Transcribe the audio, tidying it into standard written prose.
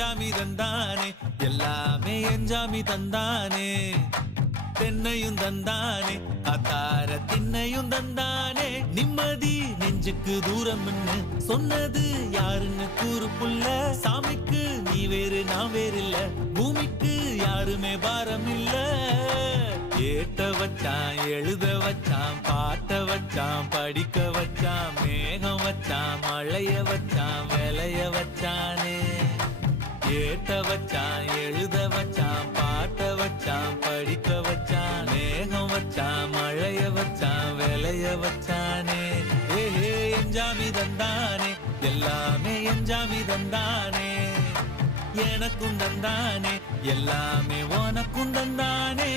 எஞ்சாமி தந்தானே எல்லாமே எஞ்சாமி தந்தானே தென்னையும் தந்தானே அத்தார திண்ணையும் தந்தானே நிம்மதி நெஞ்சுக்கு தூரம்னு சொன்னது யாருன்னு கூறு புள்ள சாமிக்கு நீ வேறு நான் வேறு இல்ல பூமிக்கு யாருமே பாரம் இல்ல ஏட்ட வச்சான் எழுத வச்சான் பாட்ட வச்சான் படிக்க வச்சான் மேகம் வச்சான் மழைய வச்சான் விளைய வச்சானே ஏட்ட வச்சான் எழுத வச்சான் பாட்ட வச்சான் படிக்க வச்சான் மேகம் வச்சான் மழைய வச்சான் விளைய வச்சானே ஏஹே எஞ்சாமி தந்தானே எல்லாமே எஞ்சாமி தந்தானே எனக்கும் தந்தானே எல்லாமே உனக்கும் தந்தானே